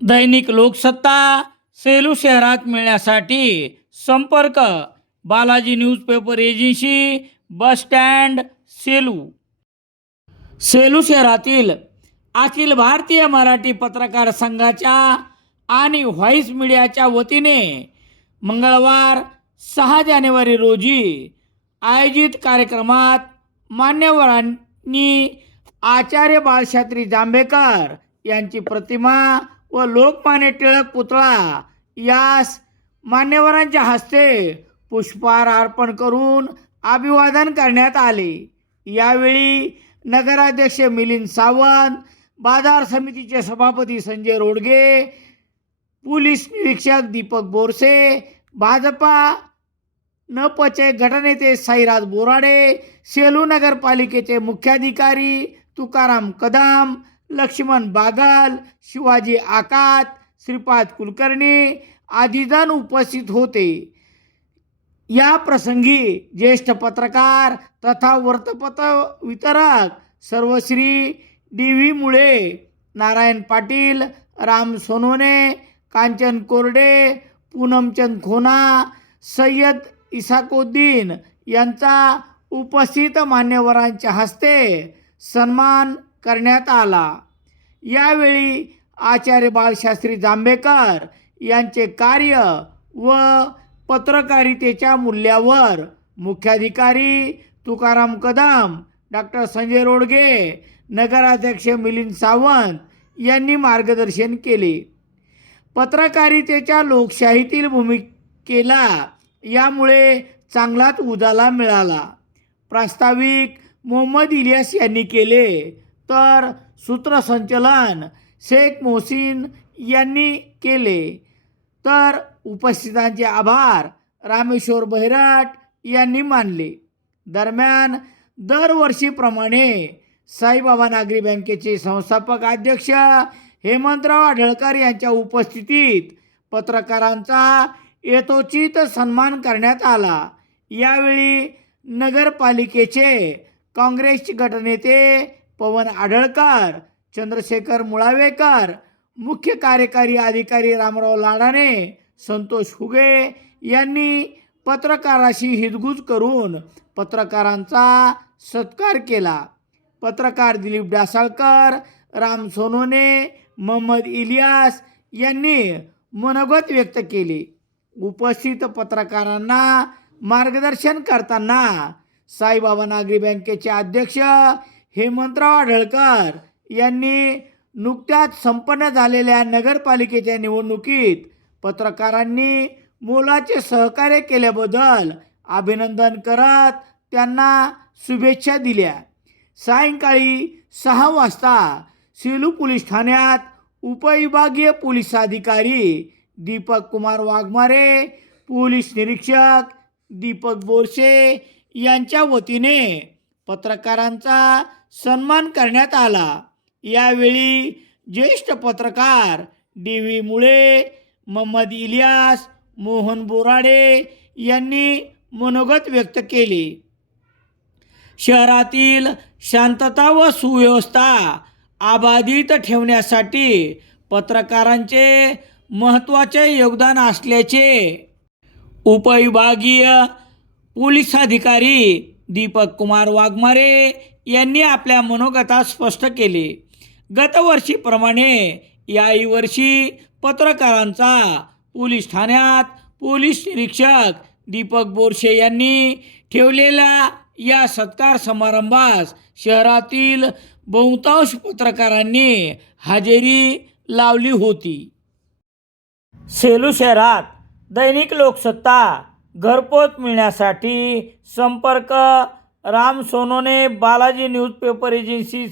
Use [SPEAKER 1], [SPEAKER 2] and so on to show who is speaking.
[SPEAKER 1] दैनिक लोकसत्ता सेलू शहरात मिळण्यासाठी संपर्क Balaji newspaper agency bus stand Selu. Selu शहरातील अखिल भारतीय मराठी पत्रकार संघाच्या आणि व्हॉईस मीडियाच्या वतीने मंगळवार सहा जानेवारी रोजी आयोजित कार्यक्रमात मान्यवरांनी आचार्य बाळशास्त्री जांभेकर यांची प्रतिमा व लोकमान्य टिळक पुतळा यास मान्यवरांच्या हस्ते पुष्पहार अर्पण करून अभिवादन करण्यात आले. यावेळी नगराध्यक्ष मिलिंद सावंत बाजार समितीचे सभापती संजय रोडगे पोलीस निरीक्षक दीपक बोरसे भाजपा नपचे गटनेते साईराज बोराडे सेलू नगरपालिकेचे मुख्याधिकारी तुकाराम कदम लक्ष्मण बागल शिवाजी आकात श्रीपाद कुलकर्णी आदिजण उपस्थित होते. या प्रसंगी ज्येष्ठ पत्रकार तथा वृत्तपत्र वितरक सर्वश्री डी व्ही मुळे नारायण पाटील राम सोनोने कांचन कोरडे पूनमचंद खोना सय्यद इसाकोद्दीन यांचा उपस्थित मान्यवरांच्या हस्ते सन्मान करण्यात आला. यावेळी आचार्य बाळशास्त्री जांभेकर यांचे कार्य व पत्रकारितेच्या मूल्यावर मुख्याधिकारी तुकाराम कदम डॉक्टर संजय रोडगे नगराध्यक्ष मिलिंद सावंत यांनी मार्गदर्शन केले. पत्रकारितेच्या लोकशाहीतील भूमिकेला यामुळे चांगलाच उजाला मिळाला. प्रास्ताविक मोहम्मद इलियास यांनी केले. तर सूत्रसंचलन शेख मोहसिन यांनी केले. तर उपस्थितांचे आभार रामेश्वर बहिराट यांनी मानले. दरम्यान दरवर्षीप्रमाणे साईबाबा नागरी बँकेचे संस्थापक अध्यक्ष हेमंतराव आढळकर यांच्या उपस्थितीत पत्रकारांचा यथोचित सन्मान करण्यात आला. यावेळी नगरपालिकेचे काँग्रेसचे गटनेते पवन आढळकर चंद्रशेखर मुळावेकर मुख्य कार्यकारी अधिकारी रामराव लाडाने संतोष हुगे यांनी पत्रकाराशी हितगुज करून पत्रकारांचा सत्कार केला. पत्रकार दिलीप डासाळकर राम सोनोने मोहम्मद इलियास यांनी मनोगत व्यक्त केले. उपस्थित पत्रकारांना मार्गदर्शन करताना साईबाबा नागरी बँकेचे अध्यक्ष हेमंतराव आढळकर यांनी नुकत्याच संपन्न झालेल्या नगरपालिकेच्या निवडणुकीत पत्रकारांनी मोलाचे सहकार्य केल्याबद्दल अभिनंदन करत त्यांना शुभेच्छा दिल्या. सायंकाळी सहा वाजता सेलू पोलीस ठाण्यात उपविभागीय पोलीस अधिकारी दीपक कुमार वाघमारे पोलीस निरीक्षक दीपक बोरसे यांच्या वतीने पत्रकारांचा सन्मान करण्यात आला. यावेळी ज्येष्ठ पत्रकार डी व्ही मुळे महम्मद इलियास मोहन बोराडे यांनी मनोगत व्यक्त केले. शहरातील शांतता व सुव्यवस्था अबाधित ठेवण्यासाठी पत्रकारांचे महत्त्वाचे योगदान असल्याचे उपविभागीय पोलीस अधिकारी दीपक कुमार वाघमारे यांनी आपल्या मनोगतात स्पष्ट केले. गतवर्षीप्रमाणे याही वर्षी पत्रकारांचा पोलीस ठाण्यात पोलीस निरीक्षक दीपक बोरशे यांनी ठेवलेल्या या सत्कार समारंभास शहरातील बहुतांश पत्रकारांनी हजेरी लावली होती. सेलू शहरात दैनिक लोकसत्ता घरपोच मिळण्यासाठी संपर्क राम सोनोने बालाजी न्यूजपेपर एजन्सी